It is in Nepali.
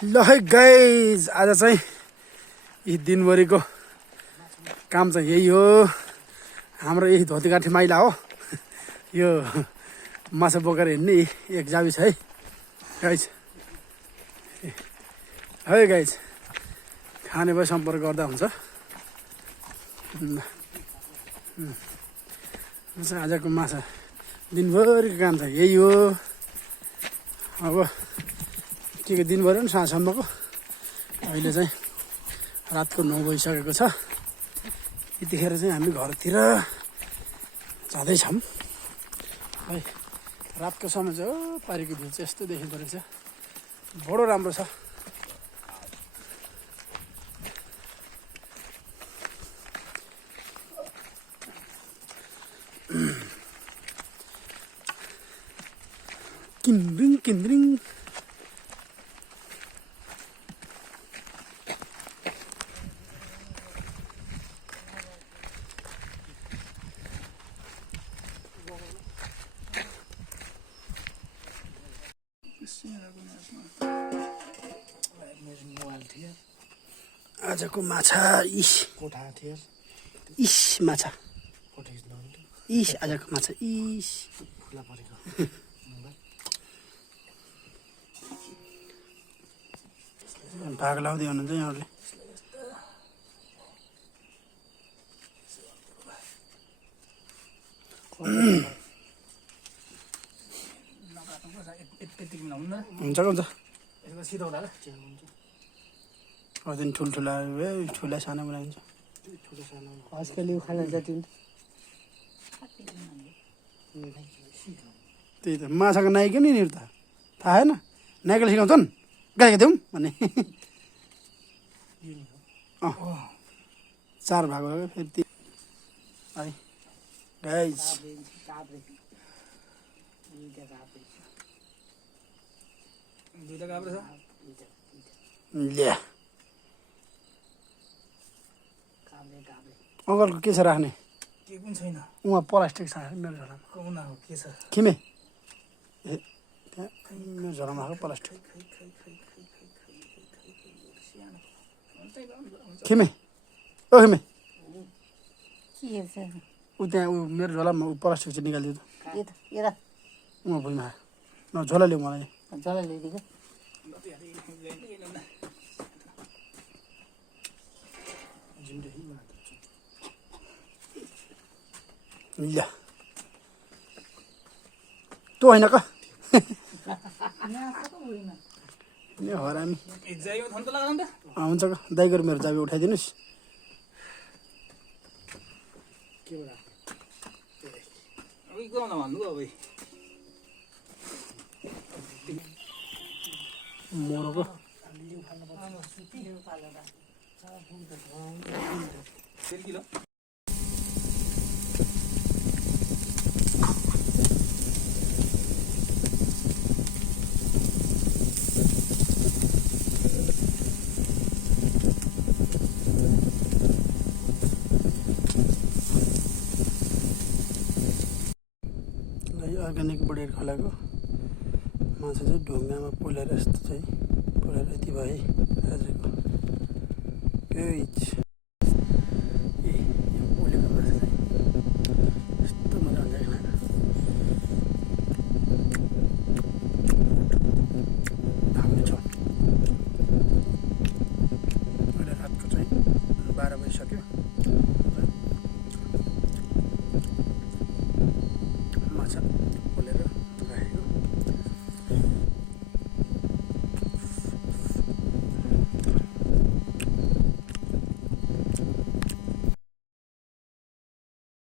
ल है गाइज आज चाहिँ यी दिनभरिको काम चाहिँ यही हो। हाम्रो यही धोतीकाठी माइला हो। यो माछा बोकेर हिँड्ने एक जाबी छ है गाइज। है गाइज खाने भए सम्पर्क गर्दा हुन्छ। आजको माछा दिनभरिको काम चाहिँ यही हो। अब के दिनभरि पनि साँझसम्मको अहिले चाहिँ रातको 9 बजिसकेको छ। यतिखेर चाहिँ हामी घरतिर जाँदैछौँ है। रातको समय चाहिँ पारीको भ्यू चाहिँ यस्तो देखिँदो रहेछ, बडो राम्रो छ। किन्द्रिङ किन्द्रिङ आजको माछा इस माछा इस आजको माछा इस भाग लाउँदै हुनुहुन्छ यहाँहरूले। हुन्छ हुन्छ अझै ठुल्ठुला ठुला सानो बनाइन्छ। आजकल यो खाना जाति त्यही त माछाको नाइकै नि त थाहा छैन। नाइकले सिकाउँछन् गाईको देऊ भन्ने। 4 भाग भयो फेरि है गाइज। ल्या अङ्कलको के छ राख्ने? के पनि छैन उहाँ प्लास्टिक छ मेरो झोलामा। के छ खिमे ए त्यहाँ मेरो झोलामा आएको प्लास्टिक। खिमे ओ खिमे ऊ त्यहाँ ऊ मेरो झोलामा ऊ प्लास्टिक चाहिँ निकालिदियो त। उहाँ भुइँमा न झोला ल्याऊ मलाई। झोला ल्याइदिएको ल्या तँ होइन क हरामी हुन्छ क दाइ गरेर मेरो चाबी उठाइदिनुहोस्। मोरको अर्ग्यानिक बढेर खोलाको माछा चाहिँ ढुङ्गामा पोलेर यस्तो चाहिँ पोलेर यति भयो है आजको कैच। ए यो पोलेको माछा चाहिँ यस्तो मजा हुन्छ खाना। हाम्रो छ अहिले रातको चाहिँ 12 बजिसक्यो। माछा